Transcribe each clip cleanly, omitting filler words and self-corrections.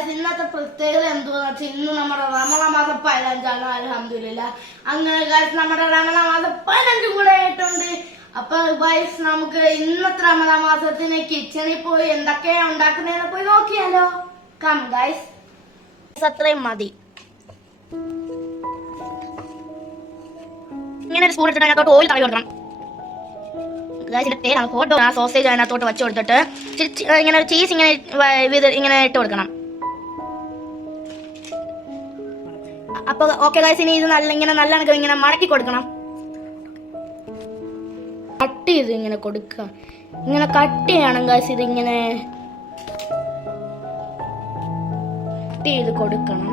Guys ഇന്നത്തെ പ്രത്യേകത എന്തുവാന്ന് വെച്ചാൽ ഇന്ന് നമ്മുടെ റമളാൻ മാസം 15 അൽഹംദുലില്ലാഹ്. അങ്ങനെ ഗൈസ് നമ്മുടെ റമളാൻ മാസം 15 കൂടെ ആയിട്ടുണ്ട്. അപ്പൊ ഗൈസ് നമുക്ക് ഇന്നത്തെ റമളാൻ മാസത്തിന് കിച്ചണിൽ പോയി എന്തൊക്കെയാ ഉണ്ടാക്കുന്നതെന്ന് പോയി നോക്കിയാലോ. കം ഗൈസ്, അത്രയും മതി. ഇങ്ങനെ ഒരു സ്പൂൺ ഇട്ടിട്ട് അതിനകത്തോട്ട് ഓയിൽ തടവി കൊടുക്കണം. ഹോട്ട് സോസേജ് അതിനകത്തോട്ട് വെച്ച് കൊടുത്തിട്ട് ഇങ്ങനെ ചീസ് ഇങ്ങനെ ഇട്ട് കൊടുക്കണം. അപ്പൊ ഓക്കെ ഗൈസ്, ഇനി ഇത് നല്ല ഇങ്ങനെ മടക്കി കൊടുക്കണം. കട്ട് ചെയ്ത് ഇങ്ങനെ കൊടുക്കുക. ഇങ്ങനെ കട്ട് ചെയ്യണം ഗൈസ്. ഇതിങ്ങനെ കട്ട് ചെയ്ത് കൊടുക്കണം.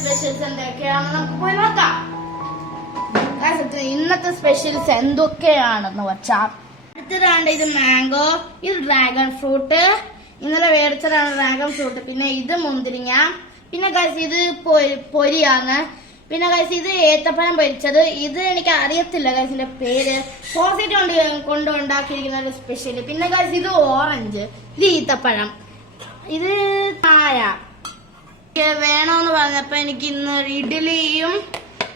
സ്പെഷ്യൽസ് എന്തൊക്കെയാണെന്ന് നമുക്ക് പോയി നോക്കാം. ഇന്നത്തെ സ്പെഷ്യൽസ് എന്തൊക്കെയാണെന്ന് വെച്ചാൽ, അടുത്തതാണ്ട് ഇത് മാംഗോ, ഇത് ഡ്രാഗൺ ഫ്രൂട്ട്, ഇന്നലെ മേടിച്ചതാണ് ഡ്രാഗൺ ഫ്രൂട്ട്, പിന്നെ ഇത് മുന്തിരിങ്ങ, പിന്നെ ഗൈസ് ഇത് പൊരിയാണ്, പിന്നെ ഗൈസ് ഇത് ഏത്തപ്പഴം പൊരിച്ചത്. ഇത് എനിക്ക് അറിയത്തില്ല ഗൈസിന്റെ പേര്. സോസേജ് കൊണ്ട് ഉണ്ടാക്കിയിരിക്കുന്ന ഒരു സ്പെഷ്യൽ. പിന്നെ ഗൈസ് ഇത് ഓറഞ്ച്, ഇത് ഈത്തപ്പഴം, ഇത് ചായ വേണമെന്ന് പറഞ്ഞപ്പോ എനിക്ക് ഇന്ന് ഇഡ്ഡലിയും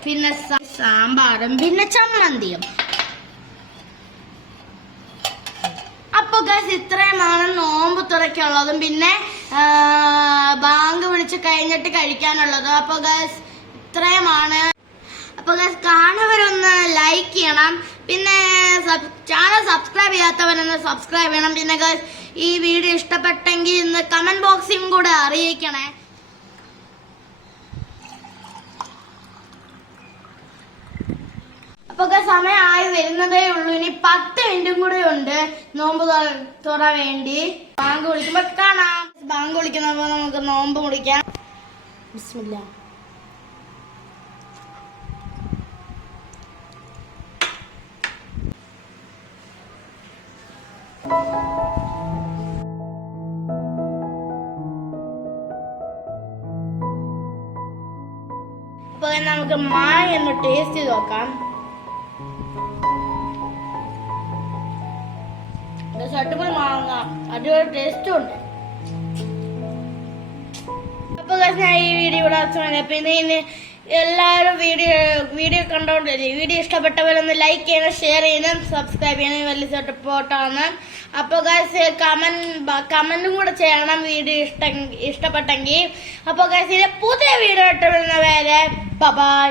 പിന്നെ സാമ്പാറും പിന്നെ ചമ്മന്തിയും. അപ്പൊ ഗൈസ് ഇത്രയുമാണ് നോമ്പ് തുറക്കുള്ളതും പിന്നെ ബാങ്ക് വിളിച്ച് കഴിഞ്ഞിട്ട് കഴിക്കാനുള്ളതും. അപ്പൊ ഗൈസ് ഇത്രയുമാണ്. അപ്പൊ ഗൈസ് കാണുന്നവരൊന്ന് ലൈക്ക് ചെയ്യണം, പിന്നെ ചാനൽ സബ്സ്ക്രൈബ് ചെയ്യാത്തവരൊന്ന് സബ്സ്ക്രൈബ് ചെയ്യണം. പിന്നെ ഗൈസ് ഈ വീഡിയോ ഇഷ്ടപ്പെട്ടെങ്കിൽ ഇന്ന് കമന്റ് ബോക്സിലും കൂടെ അറിയിക്കണേ. അപ്പൊ സമയമായി വരുന്നതേ ഉള്ളൂ. ഇനി 10 മിനിറ്റും കൂടെ ഉണ്ട് നോമ്പ് തുറ വേണ്ടി. ബാങ്ക് വിളിക്കുമ്പോ കാണാം. ബാങ്ക് വിളിക്കുന്നപ്പോ നമുക്ക് നോമ്പ് മുറിക്കാം. ബിസ്മില്ലാ. അപ്പൊ നമുക്ക് മായ ഒന്ന് ടേസ്റ്റ് ചെയ്ത് നോക്കാം. അടിപൊളി മാങ്ങ, അടിപൊളി ടേസ്റ്റും ഉണ്ട്. അപ്പൊ ഞാൻ ഈ വീഡിയോ ഇവിടെ വെച്ചാൽ പിന്നെ എല്ലാവരും വീഡിയോ കണ്ടോണ്ടില്ലേ. വീഡിയോ ഇഷ്ടപ്പെട്ടവരൊന്ന് ലൈക്ക് ചെയ്യണം, ഷെയർ ചെയ്യണം, സബ്സ്ക്രൈബ് ചെയ്യണം. വലിയ സപ്പോർട്ടാണ്. അപ്പൊ ഗൈസ് കമന്റും കൂടെ ചെയ്യണം വീഡിയോ ഇഷ്ടപ്പെട്ടെങ്കിൽ. അപ്പൊ ഗൈസ് പുതിയ വീഡിയോ ഇട്ട് വരുന്നവരെ ബൈ.